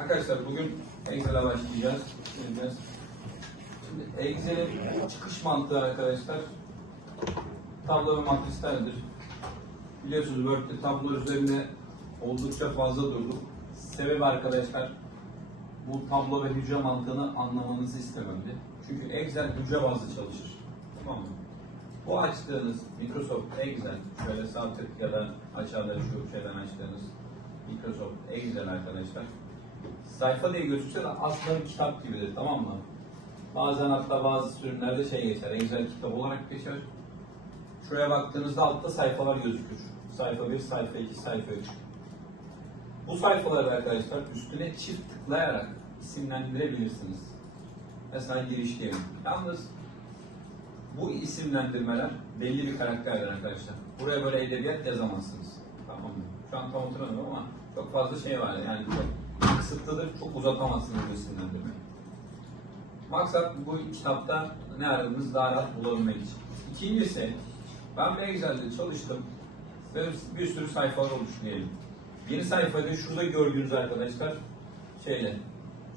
Arkadaşlar bugün Excel'e başlayacağız. Geleceğiz. Şimdi Excel'in çıkış mantığı arkadaşlar tablo ve matrislerdir. Biliyorsunuz Word'de tablo üzerine oldukça fazla durduk. Sebebi arkadaşlar bu tablo ve hücre mantığını anlamanızı istememdi. Çünkü Excel hücre bazlı çalışır. Tamam mı? Bu açtığınız Microsoft Excel, şöyle sağ tık ya da aşağıda şu şeyden açtığınız Microsoft Excel arkadaşlar. Sayfa diye gözükse de aslında bir kitap gibidir tamam mı? Bazen hatta bazı sürümlerde şey geçer, Excel kitap olarak geçer. Şuraya baktığınızda altta sayfalar gözükür. Sayfa 1, sayfa 2, sayfa 3. Bu sayfaları arkadaşlar üstüne çift tıklayarak isimlendirebilirsiniz. Mesela giriş diyelim. Yalnız bu isimlendirmeler belli bir karakterdir arkadaşlar. Buraya böyle edebiyat yazamazsınız. Tamam mı? Şu an tam hatırlamıyorum ama çok fazla şey var yani çok kısıtlıdır, çok uzatamazsınız bu isimlendirmeyi. Maksat bu kitapta ne aradığınız daha rahat bulabilmek için. İkincisi, ben bir çalıştım ve bir sürü sayfalar oluştu diyelim. Yeni sayfada şurada gördüğünüz arkadaşlar şeyle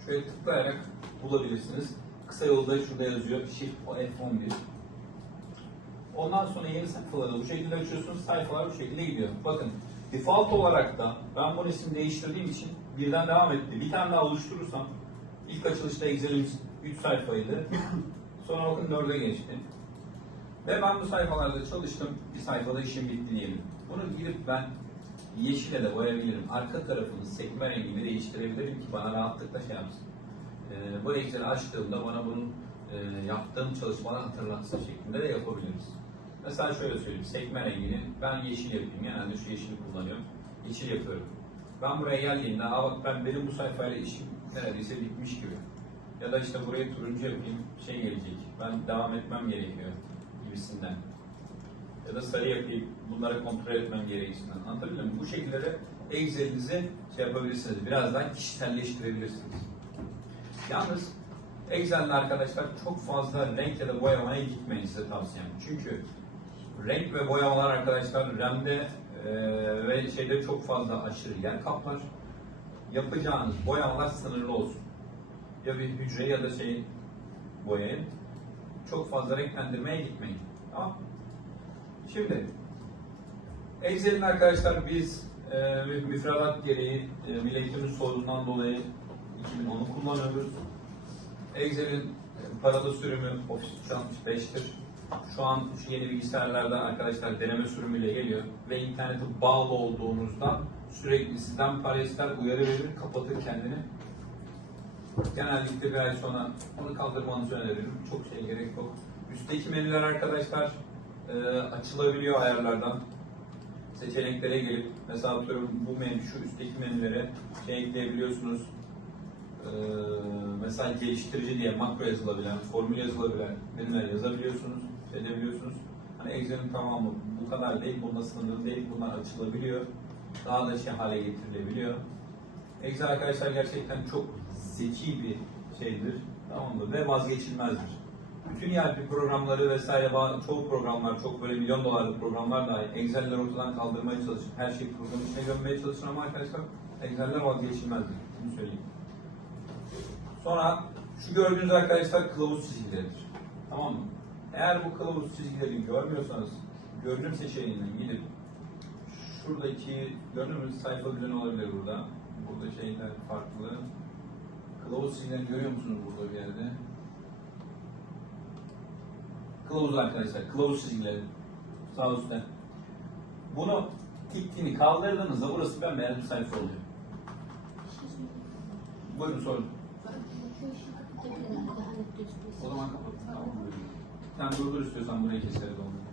şöyle tıklayarak bulabilirsiniz. Kısa yolda şurada yazıyor Shift F11. Ondan sonra yeni sayfaları bu şekilde açıyorsunuz. Sayfalar bu şekilde gidiyor. Bakın default olarak da ben bu isim değiştirdiğim için birden devam etti. Bir tane daha oluşturursam ilk açılışta Excel'imiz 3 sayfaydı. Sonra bakın 4'e geçti. Ve ben bu sayfalarda çalıştım. Bir sayfada işim bitti diyelim. Bunu gidip ben yeşile de boyayabilirim. Arka tarafını sekme rengini değiştirebilirim ki bana rahatlıkla şey yapsın. Ee, bu Excel'i açtığımda bana bunun e, yaptığım çalışmaları hatırlatsın şeklinde de yapabiliriz. Mesela şöyle söyleyeyim. Sekme rengini ben yeşil yapayım. Genelde şu yeşili kullanıyorum. Yeşil yapıyorum. Ben buraya geldiğimde aa bak ben benim bu sayfayla işim neredeyse bitmiş gibi. Ya da işte buraya turuncu yapayım şey gelecek. Ben devam etmem gerekiyor gibisinden. Ya da sarı yapayım bunları kontrol etmem gerekisinden. Anlatabildim mi? Bu şekilde de Excel'inizi şey yapabilirsiniz. Biraz daha kişiselleştirebilirsiniz. Yalnız Excel'de arkadaşlar çok fazla renk ya da boyamaya gitmeyin size tavsiyem. Çünkü renk ve boyamalar arkadaşlar RAM'de e, ve şeyde çok fazla aşırı yer kaplar. Yapacağınız boyamalar sınırlı olsun. Ya bir hücre ya da şey boyayın. Çok fazla renklendirmeye gitmeyin. Tamam? Şimdi Excel'in arkadaşlar biz e, müfredat gereği e, milletimiz sorundan dolayı 2010'u kullanıyoruz. Excel'in e, paralı sürümü Office 365'tir. Şu an şu yeni bilgisayarlarda arkadaşlar deneme sürümüyle geliyor ve internete bağlı olduğunuzda sürekli sizden para ister, uyarı verir, kapatır kendini. Genellikle bir ay sonra onu kaldırmanızı öneririm. Çok şey gerek yok. Üstteki menüler arkadaşlar e, açılabiliyor ayarlardan. Seçeneklere gelip mesela atıyorum bu menü şu üstteki menülere şey ekleyebiliyorsunuz. Ee, mesela geliştirici diye makro yazılabilen, formül yazılabilen menüler yazabiliyorsunuz, edebiliyorsunuz. Hani Excel'in tamamı bu kadar değil, bunda sınırlı değil, bunlar açılabiliyor. Daha da şey hale getirilebiliyor. Excel arkadaşlar gerçekten çok zeki bir şeydir, tamam mı? Ve vazgeçilmezdir. Bütün ERP programları vesaire, çoğu programlar, çok böyle milyon dolarlık programlar dahi Excel'leri ortadan kaldırmaya çalışır. Her şeyi programın içine gömmeye çalışır ama arkadaşlar Excel'ler vazgeçilmezdir. Bunu söyleyeyim. Sonra şu gördüğünüz arkadaşlar kılavuz çizgileridir. Tamam mı? Eğer bu kılavuz çizgileri görmüyorsanız görünüm seçeneğinden gidip şuradaki görünümün sayfa düzeni olabilir burada. Burada şeyler farklı. Kılavuz çizgilerini görüyor musunuz burada bir yerde? Kılavuz arkadaşlar, kılavuz çizgileri. Sağ üstte. Bunu tiktiğini kaldırdığınızda burası bembeyaz bir sayfa oluyor. Buyurun sorun. O zaman kapat. Tamam. Sen durdur istiyorsan burayı keseriz onu.